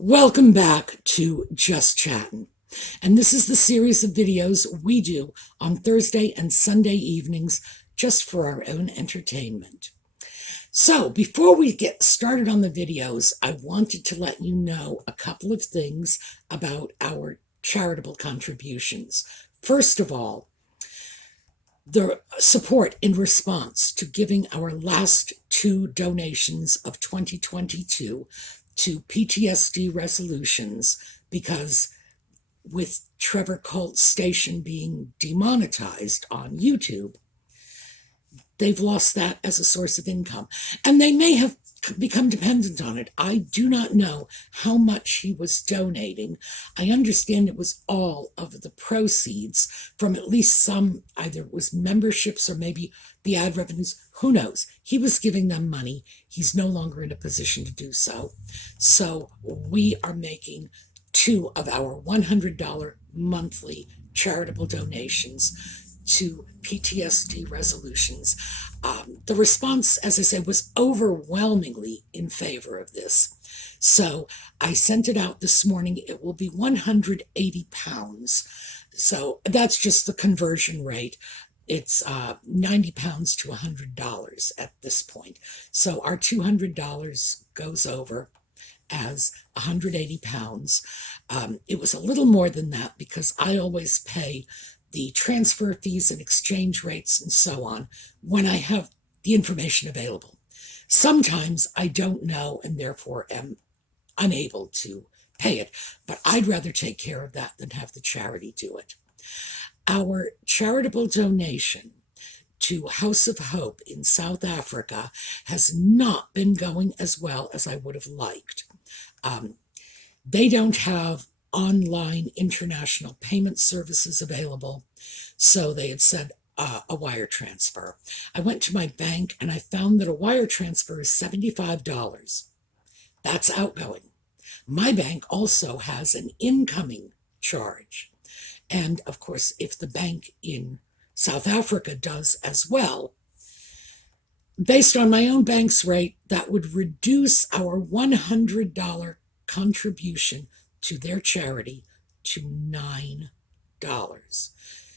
Welcome back to Just Chattin'. And this is the series of videos we do on Thursday and Sunday evenings just for our own entertainment. So before we get started on the videos, I wanted to let you know a couple of things about our charitable contributions. First of all, the support in response to giving our last two donations of 2022 to PTSD resolutions, because with Trevor Colt's station being demonetized on YouTube, they've lost that as a source of income. And they may have become dependent on it. I do not know how much he was donating. I understand it was all of the proceeds from at least some, either it was memberships or maybe the ad revenues. Who knows? He was giving them money. He's no longer in a position to do so. So we are making two of our $100 monthly charitable donations to PTSD resolutions. The response, as I said, was overwhelmingly in favor of this. So I sent it out this morning. It will be £180. So that's just the conversion rate. It's £90 to $100 at this point. So our $200 goes over as £180. It was a little more than that because I always pay the transfer fees and exchange rates and so on when I have the information available. Sometimes I don't know and therefore am unable to pay it, but I'd rather take care of that than have the charity do it. Our charitable donation to House of Hope in South Africa has not been going as well as I would have liked. They don't have online international payment services available, so they had said a wire transfer. I went to my bank and I found that a wire transfer is $75. That's outgoing. My bank also has an incoming charge. And of course, if the bank in South Africa does as well, based on my own bank's rate, that would reduce our $100 contribution to their charity to $9.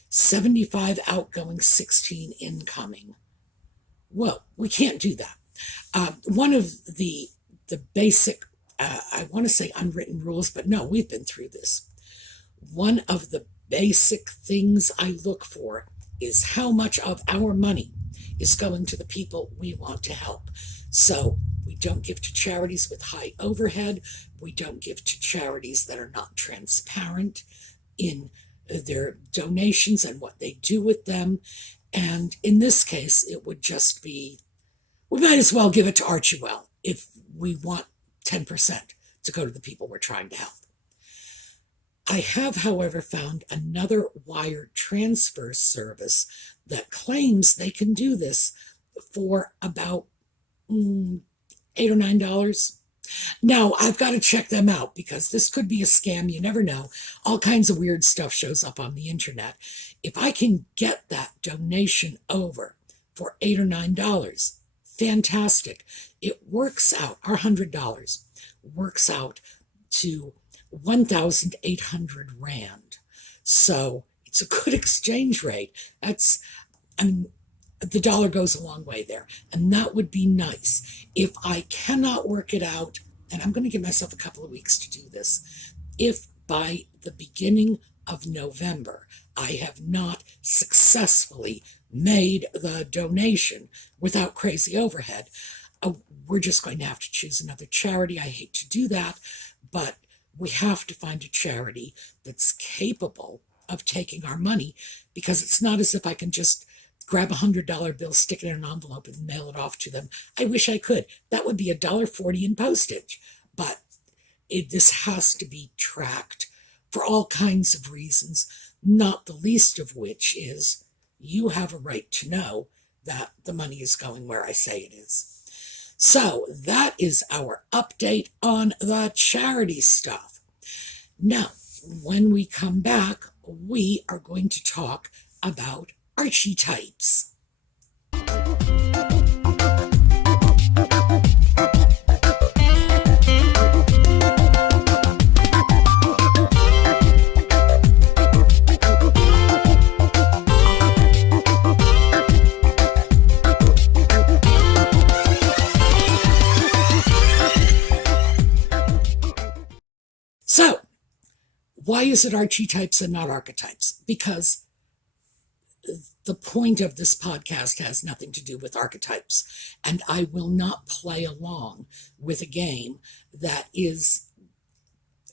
75 outgoing, 16 incoming. Well, we can't do that. One of the basic, I want to say unwritten rules, but no, we've been through this. One of the basic things I look for is how much of our money is going to the people we want to help. So we don't give to charities with high overhead. We don't give to charities that are not transparent in their donations and what they do with them. And in this case, it would just be, we might as well give it to Archewell if we want 10% to go to the people we're trying to help. I have, however, found another wire transfer service that claims they can do this for about $8 or $9. Now, I've got to check them out because this could be a scam. You never know. All kinds of weird stuff shows up on the internet. If I can get that donation over for $8 or $9, fantastic. It works out, our $100 works out to 1,800 Rand. So it's a good exchange rate. That's, the dollar goes a long way there. And that would be nice. If I cannot work it out, and I'm going to give myself a couple of weeks to do this, if by the beginning of November I have not successfully made the donation without crazy overhead, we're just going to have to choose another charity. I hate to do that, but we have to find a charity that's capable of taking our money, because it's not as if I can just grab $100 bill, stick it in an envelope, and mail it off to them. I wish I could. That would be $1.40 in postage. But this has to be tracked for all kinds of reasons, not the least of which is you have a right to know that the money is going where I say it is. So that is our update on the charity stuff. Now, when we come back, we are going to talk about Archetypes. Why is it archetypes and not archetypes? Because the point of this podcast has nothing to do with archetypes, and I will not play along with a game that is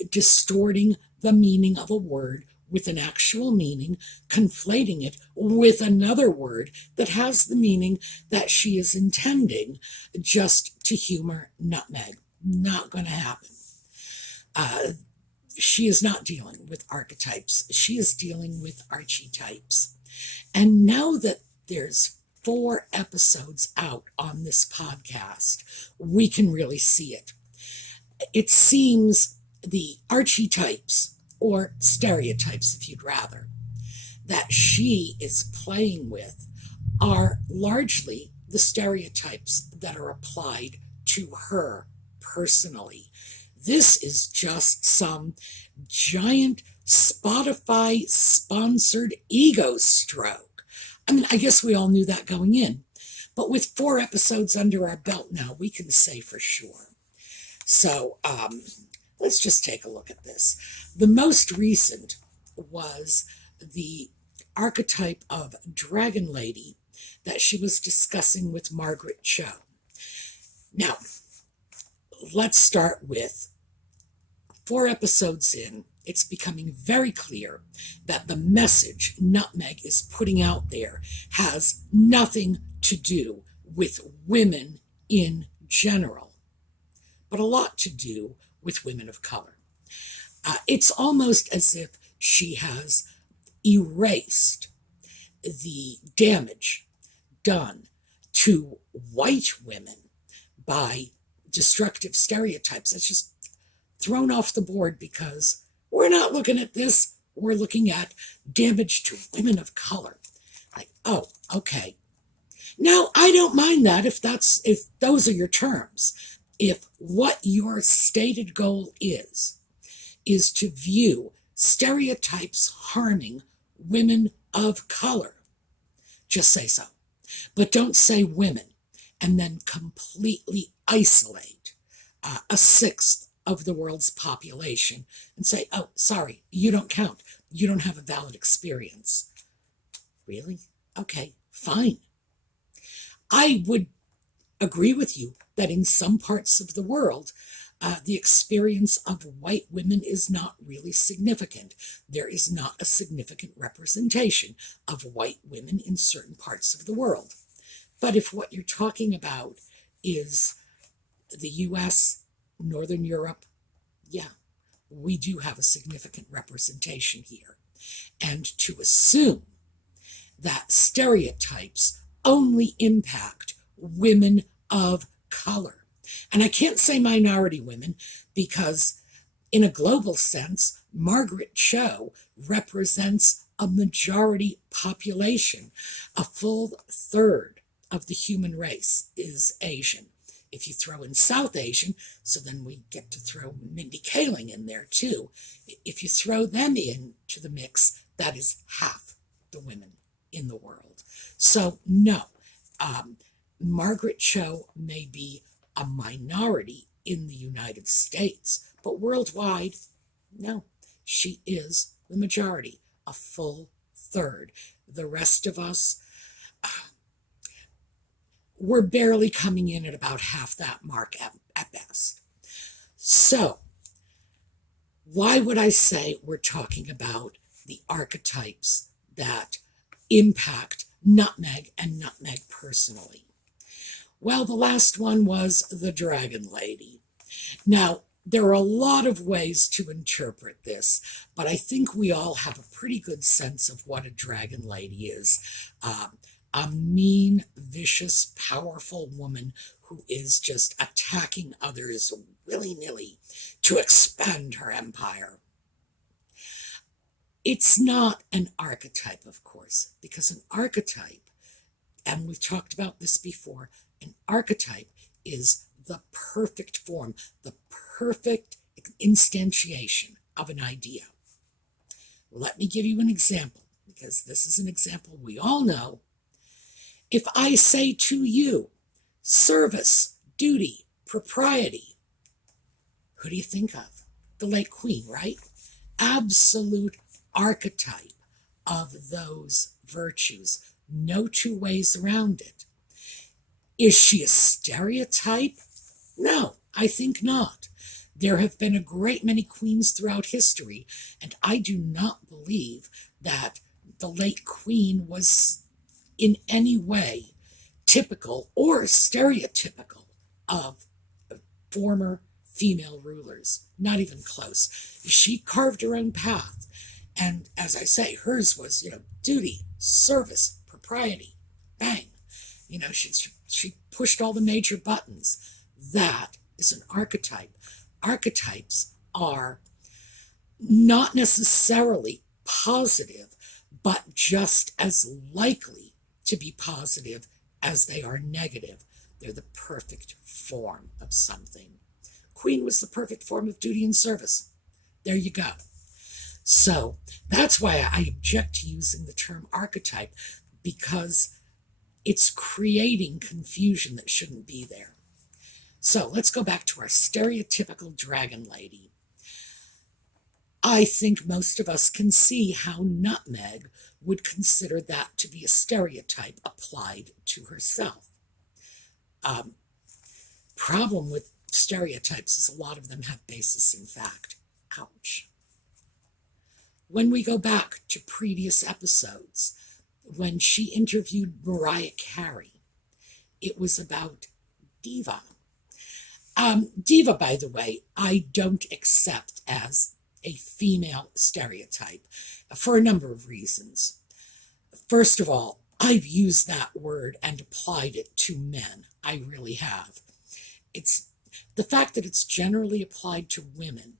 distorting the meaning of a word with an actual meaning, conflating it with another word that has the meaning that she is intending, just to humor nutmeg. Not going to happen. She is not dealing with archetypes. She is dealing with archetypes. And now that there's 4 episodes out on this podcast, we can really see it. It seems the archetypes, or stereotypes if you'd rather, that she is playing with are largely the stereotypes that are applied to her personally. This is just some giant Spotify-sponsored ego stroke. I mean, I guess we all knew that going in. But with 4 episodes under our belt now, we can say for sure. So let's just take a look at this. The most recent was the archetype of Dragon Lady that she was discussing with Margaret Cho. Now, let's start with 4 episodes in. It's becoming very clear that the message Nutmeg is putting out there has nothing to do with women in general, but a lot to do with women of color. It's almost as if she has erased the damage done to white women by destructive stereotypes. It's just thrown off the board because we're not looking at this. We're looking at damage to women of color. Like, oh, okay. Now, I don't mind that if those are your terms. If what your stated goal is to view stereotypes harming women of color, just say so. But don't say women and then completely isolate a sixth of the world's population and say, oh, sorry, you don't count. You don't have a valid experience. Really? Okay, fine. I would agree with you that in some parts of the world, the experience of white women is not really significant. There is not a significant representation of white women in certain parts of the world. But if what you're talking about is the US, Northern Europe, yeah, we do have a significant representation here. And to assume that stereotypes only impact women of color, and I can't say minority women because in a global sense, Margaret Cho represents a majority population. A full third of the human race is Asian. If you throw in South Asian, so then we get to throw Mindy Kaling in there too. If you throw them into the mix, that is half the women in the world. So no, Margaret Cho may be a minority in the United States, but worldwide, no, she is the majority, a full third. The rest of us, we're barely coming in at about half that mark at best. So, why would I say we're talking about the archetypes that impact Nutmeg and Nutmeg personally? Well, the last one was the Dragon Lady. Now, there are a lot of ways to interpret this, but I think we all have a pretty good sense of what a Dragon Lady is. A mean, vicious, powerful woman who is just attacking others willy-nilly to expand her empire. It's not an archetype, of course, because an archetype, and we've talked about this before, an archetype is the perfect form, the perfect instantiation of an idea. Let me give you an example, because this is an example we all know. If I say to you, service, duty, propriety, who do you think of? The late Queen, right? absolute archetype of those virtues. No two ways around it. Is she a stereotype? No, I think not. There have been a great many queens throughout history, and I do not believe that the late queen was in any way typical or stereotypical of former female rulers. Not even close. She carved her own path. And as I say, hers was, duty, service, propriety, bang. She pushed all the major buttons. That is an archetype. Archetypes are not necessarily positive, but just as likely to be positive as they are negative. They're the perfect form of something. Queen was the perfect form of duty and service. There you go. So that's why I object to using the term archetype, because it's creating confusion that shouldn't be there. So let's go back to our stereotypical dragon lady. I think most of us can see how Nutmeg would consider that to be a stereotype applied to herself. Problem with stereotypes is a lot of them have basis in fact. Ouch. When we go back to previous episodes, when she interviewed Mariah Carey, it was about diva. Diva, by the way, I don't accept as a female stereotype for a number of reasons. First of all, I've used that word and applied it to men. I really have. It's the fact that it's generally applied to women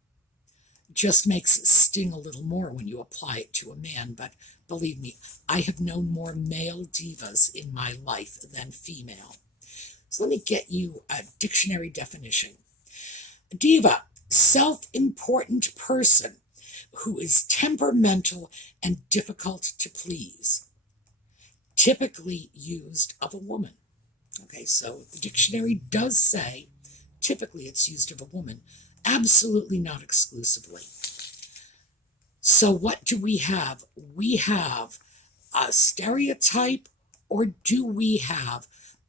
just makes it sting a little more when you apply it to a man. But believe me, I have known more male divas in my life than female. So let me get you a dictionary definition. Diva, self-important person who is temperamental and difficult to please. Typically used of a woman. Okay, so the dictionary does say typically it's used of a woman. Absolutely not exclusively. So what do we have? We have a stereotype, or do we have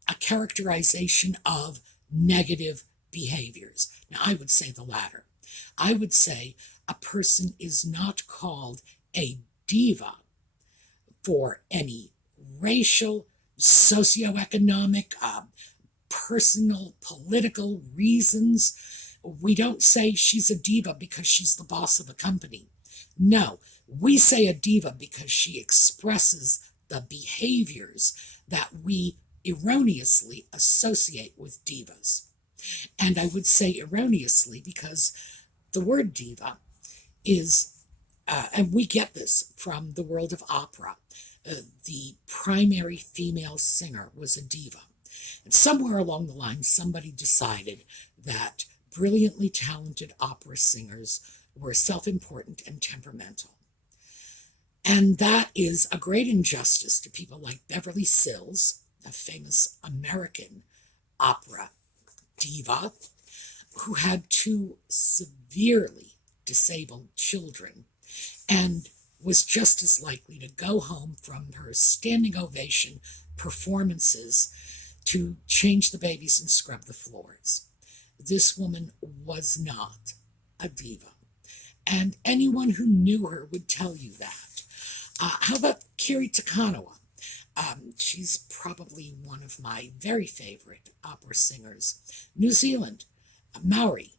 a characterization of negative behaviors? Now, I would say the latter. I would say a person is not called a diva for any racial, socioeconomic, personal, political reasons. We don't say she's a diva because she's the boss of a company. No, we say a diva because she expresses the behaviors that we erroneously associate with divas. And I would say erroneously because the word diva is, and we get this from the world of opera, the primary female singer was a diva. And somewhere along the line, somebody decided that brilliantly talented opera singers were self-important and temperamental. And that is a great injustice to people like Beverly Sills, a famous American opera diva, who had two severely disabled children and was just as likely to go home from her standing ovation performances to change the babies and scrub the floors. This woman was not a diva. And anyone who knew her would tell you that. How about Kiri Takanawa? She's probably one of my very favorite opera singers. New Zealand, Maori.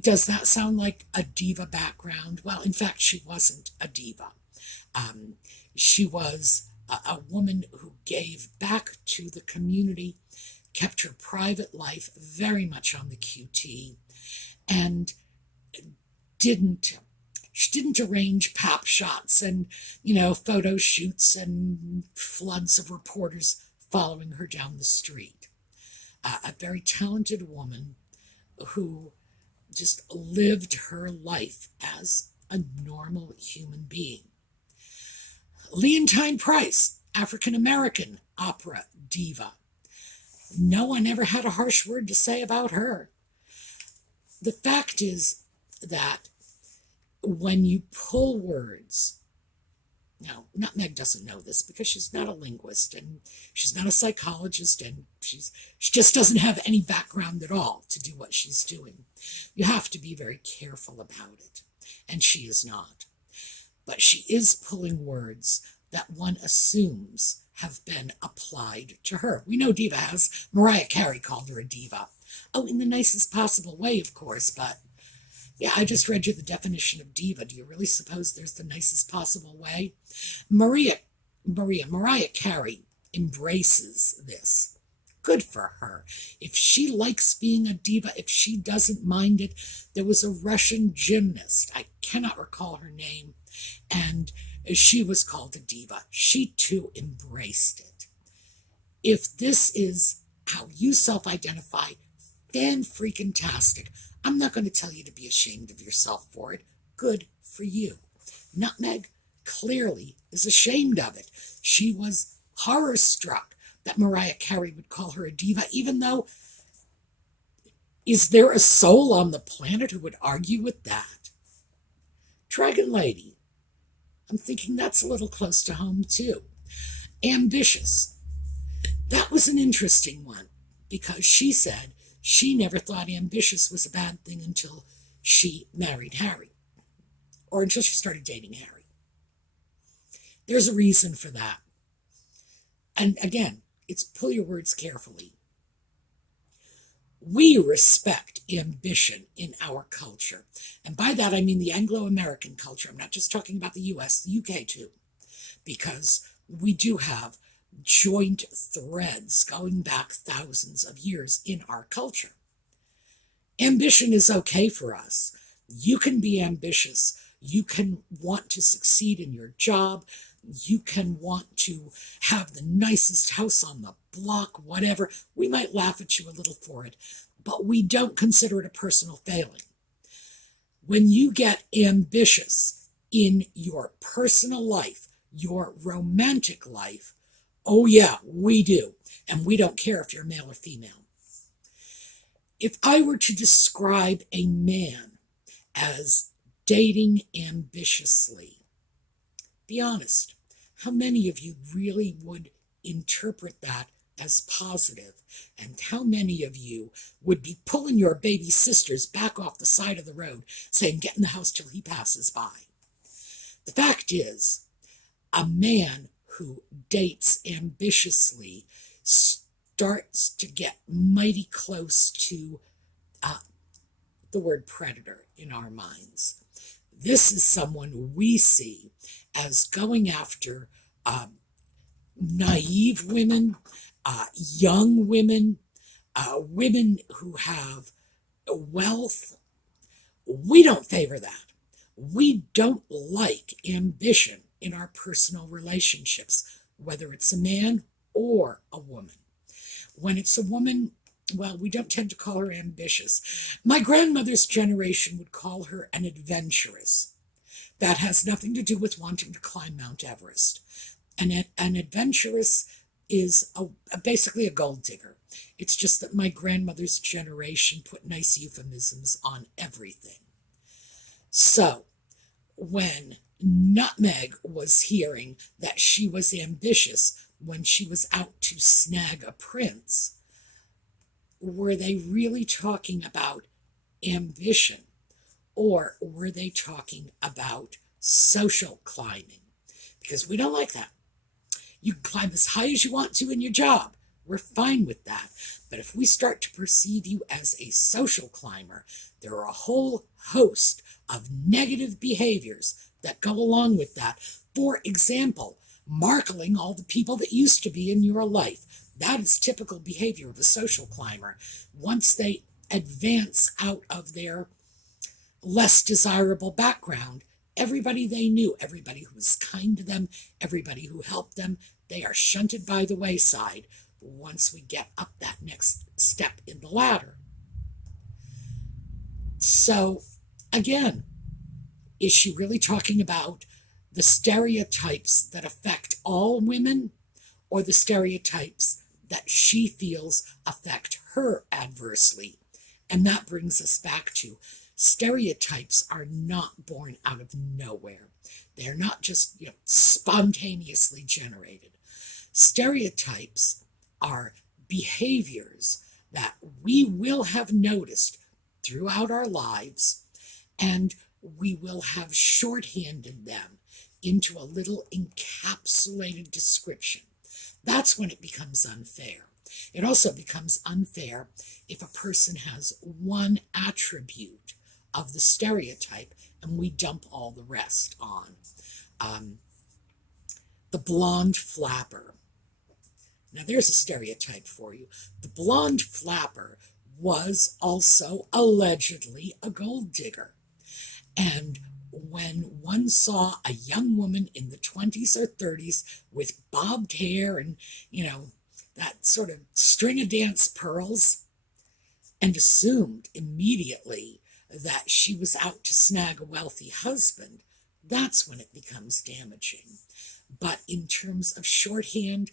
Does that sound like a diva background? Well, in fact, she wasn't a diva. She was a woman who gave back to the community, kept her private life very much on the QT, and she didn't arrange pap shots and, photo shoots and floods of reporters following her down the street. A very talented woman who just lived her life as a normal human being. Leontine Price, African-American opera diva. No one ever had a harsh word to say about her. The fact is that when you pull words, now, Nutmeg doesn't know this because she's not a linguist and she's not a psychologist and she just doesn't have any background at all to do what she's doing. You have to be very careful about it, and she is not. But she is pulling words that one assumes have been applied to her. We know diva has. Mariah Carey called her a diva. Oh, in the nicest possible way, of course, but yeah, I just read you the definition of diva. Do you really suppose there's the nicest possible way? Mariah Carey embraces this. Good for her. If she likes being a diva, if she doesn't mind it, there was a Russian gymnast, I cannot recall her name, and she was called a diva. She too embraced it. If this is how you self-identify, fan-freaking-tastic. I'm not going to tell you to be ashamed of yourself for it. Good for you. Nutmeg clearly is ashamed of it. She was horror-struck that Mariah Carey would call her a diva, even though, is there a soul on the planet who would argue with that? Dragon Lady, I'm thinking that's a little close to home too. Ambitious. That was an interesting one because she said she never thought ambitious was a bad thing until she married Harry, or until she started dating Harry. There's a reason for that. And again, it's pull your words carefully. We respect ambition in our culture. And by that, I mean the Anglo-American culture. I'm not just talking about the US, the UK too, because we do have joint threads going back thousands of years in our culture. Ambition is okay for us. You can be ambitious. You can want to succeed in your job. You can want to have the nicest house on the block, whatever. We might laugh at you a little for it, but we don't consider it a personal failing. When you get ambitious in your personal life, your romantic life, oh yeah, we do. And we don't care if you're male or female. If I were to describe a man as dating ambitiously, be honest, how many of you really would interpret that as positive? And how many of you would be pulling your baby sisters back off the side of the road saying, get in the house till he passes by? The fact is, a man who dates ambitiously starts to get mighty close to the word predator in our minds. This is someone we see as going after naive women, young women, women who have wealth. We don't favor that. We don't like ambition in our personal relationships, whether it's a man or a woman. When it's a woman, well, we don't tend to call her ambitious. My grandmother's generation would call her an adventuress. That has nothing to do with wanting to climb Mount Everest. An adventuress is basically a gold digger. It's just that my grandmother's generation put nice euphemisms on everything. So when Nutmeg was hearing that she was ambitious when she was out to snag a prince, were they really talking about ambition, or were they talking about social climbing? Because we don't like that. You can climb as high as you want to in your job. We're fine with that. But if we start to perceive you as a social climber, there are a whole host of negative behaviors that go along with that. For example, marketing all the people that used to be in your life. That is typical behavior of a social climber. Once they advance out of their less desirable background, everybody they knew, everybody who was kind to them, everybody who helped them, they are shunted by the wayside once we get up that next step in the ladder. So, again, is she really talking about the stereotypes that affect all women, or the stereotypes that she feels affect her adversely? And that brings us back to, Stereotypes are not born out of nowhere. They're not just spontaneously generated. Stereotypes are behaviors that we will have noticed throughout our lives, and we will have shorthanded them into a little encapsulated description. That's when it becomes unfair. It also becomes unfair if a person has one attribute of the stereotype and we dump all the rest on. The blonde flapper. Now there's a stereotype for you. The blonde flapper was also allegedly a gold digger. And when one saw a young woman in the 20s or 30s with bobbed hair and, that sort of string of dance pearls, and assumed immediately that she was out to snag a wealthy husband, that's when it becomes damaging. But in terms of shorthand,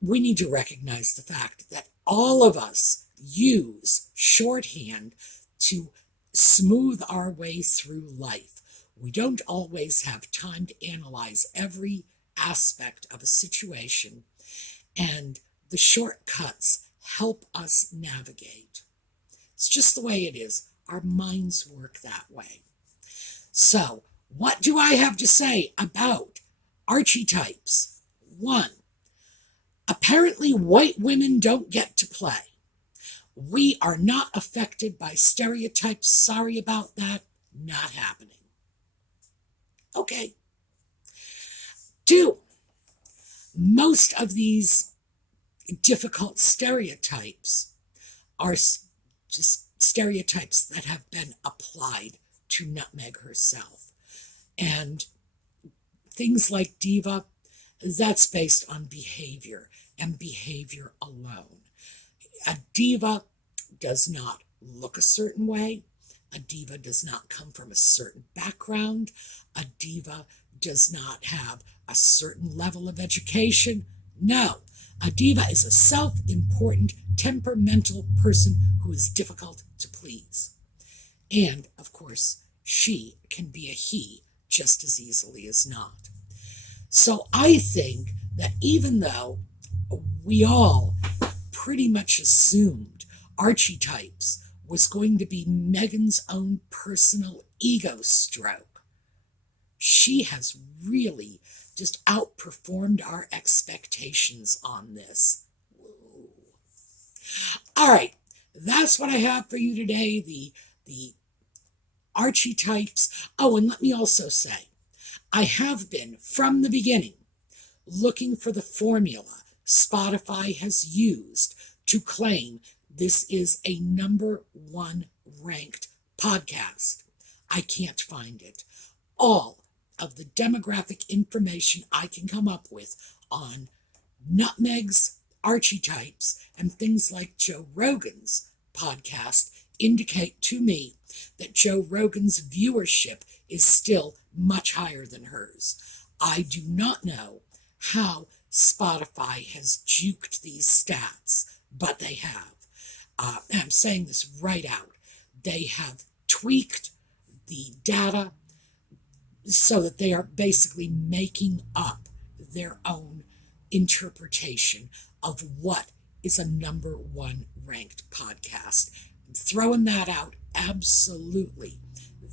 we need to recognize the fact that all of us use shorthand to smooth our way through life. We don't always have time to analyze every aspect of a situation, and the shortcuts help us navigate. It's just the way it is. Our minds work that way. So, what do I have to say about archetypes? 1, apparently white women don't get to play. We are not affected by stereotypes. Sorry about that. Not happening. Okay. 2, most of these difficult stereotypes are just stereotypes that have been applied to Nutmeg herself. And things like diva, that's based on behavior and behavior alone. A diva does not look a certain way. A diva does not come from a certain background. A diva does not have a certain level of education. No, a diva is a self-important, temperamental person who is difficult to please. And, of course, she can be a he just as easily as not. So I think that even though we all pretty much assumed Archetypes was going to be Meghan's own personal ego stroke, she has really just outperformed our expectations on this. Woo. All right, that's what I have for you today, the Archetypes. Oh, and let me also say, I have been, from the beginning, looking for the formula Spotify has used to claim this is a #1 ranked podcast. I can't find it. All of the demographic information I can come up with on Nutmeg's Archetypes and things like Joe Rogan's podcast indicate to me that Joe Rogan's viewership is still much higher than hers. I do not know how Spotify has juked these stats, but they have. And I'm saying this right out. They have tweaked the data so that they are basically making up their own interpretation of what is a #1 ranked podcast. I'm throwing that out. Absolutely.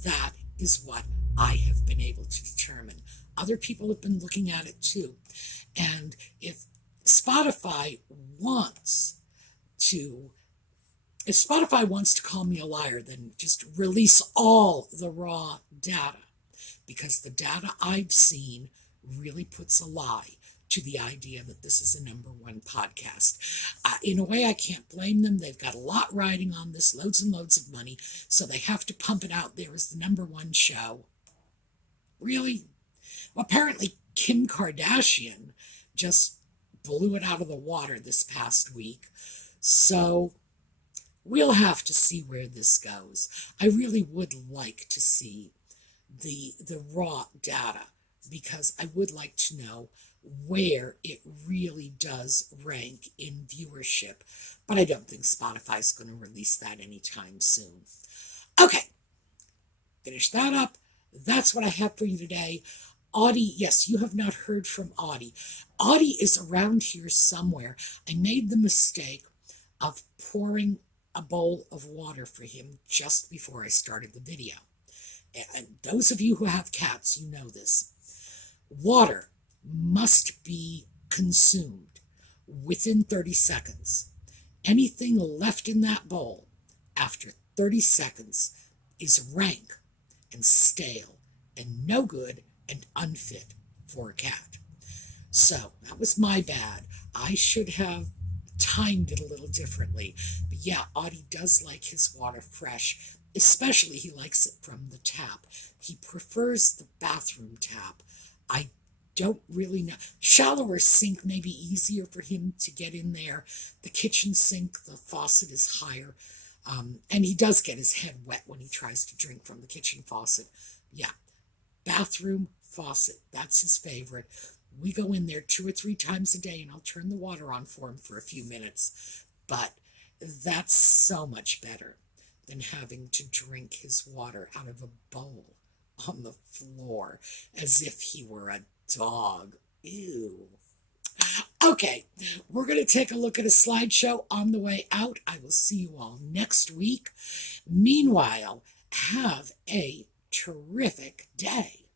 That is what I have been able to determine. Other people have been looking at it too. And if Spotify wants to call me a liar, then just release all the raw data, because the data I've seen really puts a lie to the idea that this is a #1 podcast. In a way, I can't blame them. They've got a lot riding on this, loads and loads of money, so they have to pump it out there as the #1 show. Really? Well, apparently Kim Kardashian just blew it out of the water this past week. So we'll have to see where this goes. I really would like to see the raw data, because I would like to know where it really does rank in viewership. But I don't think Spotify's going to release that anytime soon. Okay, finish that up. That's what I have for you today. Audie, yes, you have not heard from Audie. Audie is around here somewhere. I made the mistake of pouring a bowl of water for him just before I started the video. And those of you who have cats, you know this. Water must be consumed within 30 seconds. Anything left in that bowl after 30 seconds is rank and stale and no good and unfit for a cat. So that was my bad. I should have timed it a little differently. But yeah, Audie does like his water fresh. Especially he likes it from the tap. He prefers the bathroom tap. I don't really know. Shallower sink may be easier for him to get in there. The kitchen sink, the faucet is higher. And he does get his head wet when he tries to drink from the kitchen faucet. Yeah, bathroom faucet, that's his favorite. We go in there 2 or 3 times a day, and I'll turn the water on for him for a few minutes. But that's so much better than having to drink his water out of a bowl on the floor as if he were a dog. Ew. Okay, we're going to take a look at a slideshow on the way out. I will see you all next week. Meanwhile, have a terrific day.